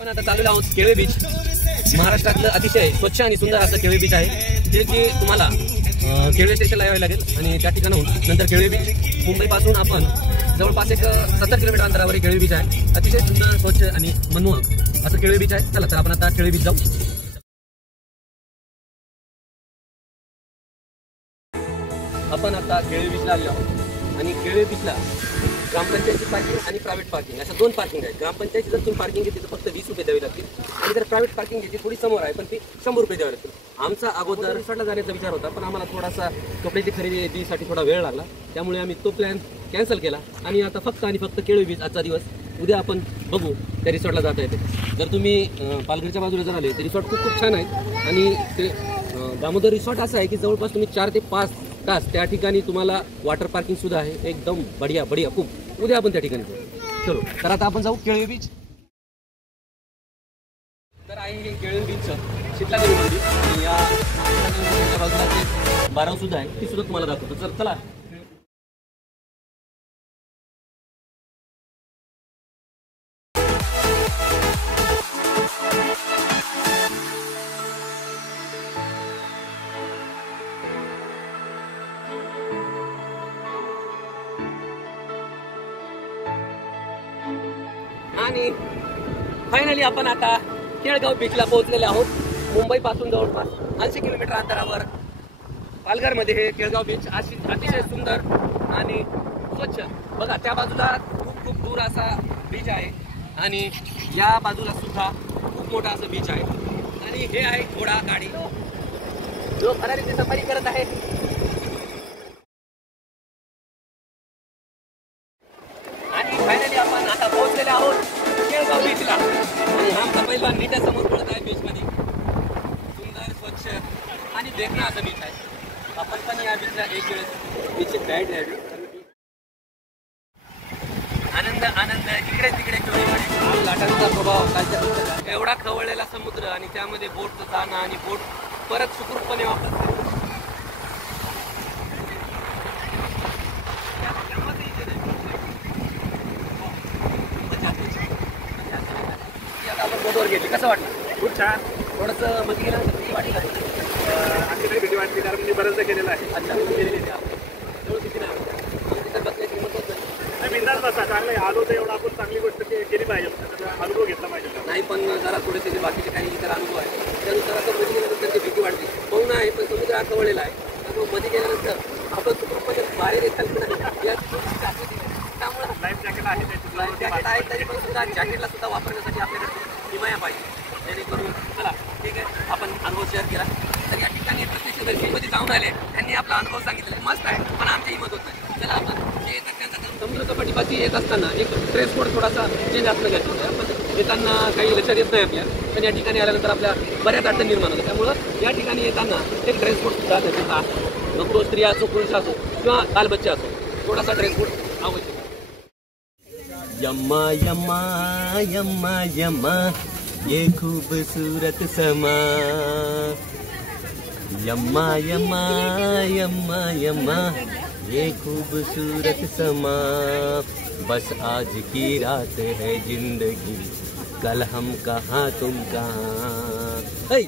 आपण आता चालू आहोत केळवे बीच. महाराष्ट्रातलं अतिशय स्वच्छ आणि सुंदर असं केळवे बीच आहे, जे की तुम्हाला केळवे स्टेशनला यावे लागेल आणि त्या ठिकाणाहून नंतर केळवे बीच. मुंबईपासून आपण जवळपास एक 70 किलोमीटर अंतरावर केळवे बीच आहे. अतिशय सुंदर, स्वच्छ आणि मनमोहक असं केळवे बीच आहे. चला तर आपण आता केळवे बीच जाऊ. आपण आता केळवे बीचला आलो आहोत आणि केळवे बीचला ग्रामपंचायतची पार्किंग आणि प्रायव्हेट पार्किंग अशा दोन पार्किंग आहेत. ग्रामपंचायतची जर तुम्ही पार्किंग घेतली तर फक्त 20 रुपये द्यावी लागतील आणि जर प्रायव्हेट पार्किंग घेतली थोडी समोर आहे पण ती 100 रुपये द्यावी लागतील. आमचा अगोदर रिसॉर्टला जाण्याचा विचार होता, पण आम्हाला थोडासा कपड्याची खरेदीसाठी थोडा वेळ लागला, त्यामुळे आम्ही तो प्लॅन कॅन्सल केला आणि आता फक्त आणि फक्त केळवे बीच आजचा दिवस. उद्या आपण बघू त्या रिसॉर्टला जाता येते. जर तुम्ही पालघरच्या बाजूला जर आले तर रिसॉर्ट खूप खूप छान आहे आणि ते दामोदर रिसॉर्ट असं आहे की जवळपास तुम्ही 4 ते 5 तास त्या ठिकाणी तुम्हाला वॉटर पार्किंग सुद्धा आहे. एकदम बढिया बढिया खूप. उद्या आपण त्या ठिकाणी जाऊ. चलो तर आता आपण जाऊ केळवे बीच. तर आहे हे केळवे बीचचं शीतलादेवी मंदिर आणि या बाजूला ते बाराव सुद्धा आहे, ती सुद्धा तुम्हाला दाखवतो. तर चला. आणि फायनली आपण आता केळगाव बीचला पोहोचलेले आहोत. मुंबईपासून जवळपास 80 किलोमीटर अंतरावर पालघरमध्ये हे केळगाव बीच अतिशय सुंदर आणि स्वच्छ. बघा त्या बाजूला खूप खूप दूर असा बीच आहे आणि या बाजूला सुद्धा खूप मोठा असं बीच आहे. आणि हे आहे घोडा गाडी, जो फरारीची सफारी करत आहे. आणि फायनली आपण आता पोहोचलेले आहोत केळगाव बीचला आणि आमचा पहिला नीट समोर पडत आहे. बीच मध्ये सुंदर, स्वच्छ आणि देखणं असं बीच आहे. आपण पण या बीचला एक वेळेस बीचची गाईड द्यावी. आनंद आनंद इकडे तिकडे केवढी लाटांचा प्रभाव, एवढा खवळलेला समुद्र आणि त्यामध्ये बोटचं जाणं आणि बोट परत सुखरूपपणे वापस. बोटवर गेली, कसं वाटलं? खूप छान. थोडंसं मध्ये गेल्यानंतर किती वाटली? आणखी नाही भीती वाटली, कारण मी बरंचदा केलेलं आहे. अच्छा, गेलेली जवळ किती नाही तिथं बसण्याची हिंमत होत नाही. बिंदास बसा, चांगलं आलो तर एवढं आपण चांगली गोष्ट केली पाहिजे, त्याचा अनुभव घेतला पाहिजे. नाही, पण जरा थोडेसे बाकीचे काही इतर अनुभव आहे त्यानुसार आता मध्ये गेल्यानंतर ती भीती वाटते. पाहुणा आहे पण समुद्र हा खवळलेला आहे, त्यामुळे मध्ये गेल्यानंतर आपण सुखरूपपणे बाहेर येतात. त्यामुळे लाईफ जॅकेट आहे, लाईफ जॅकेट आहे तरी पण सुद्धा जॅकेटला सुद्धा वापरण्यासाठी आपल्याकडे हिमाया पाहिजे, जेणेकरून. चला ठीक आहे, आपण अनुभव शेअर केला. तर या ठिकाणी प्रत्यक्षदर्शीमध्ये जाऊन आले, त्यांनी आपला अनुभव सांगितला, मस्त आहे, पण आमची हिंमत होत नाही. चला आपण जे येतात त्यांचा समुद्र कपाटीपाशी येत असताना एक ड्रेस कोड थोडासा चेंज असणं गरजेचं आहे. आपण येताना काही लक्षात येत नाही आपल्या, पण या ठिकाणी आल्यानंतर आपल्या बऱ्याच अडचणी निर्माण होतात. त्यामुळं या ठिकाणी येताना एक ड्रेस कोड सुद्धा गरजेचा आहे. मग तो स्त्री असो, पुरुष असो किंवा बालबच्चे असो, थोडासा ड्रेस कोड आवश्यक. यम्मा यम्मा यम्मा यम्मा ये खूबसूरत समा, यम्मा यम्मा यम्मा यम्मा ये खूबसूरत समा. बस आज की रात है जिंदगी, कल हम कहाँ तुम कहाँ.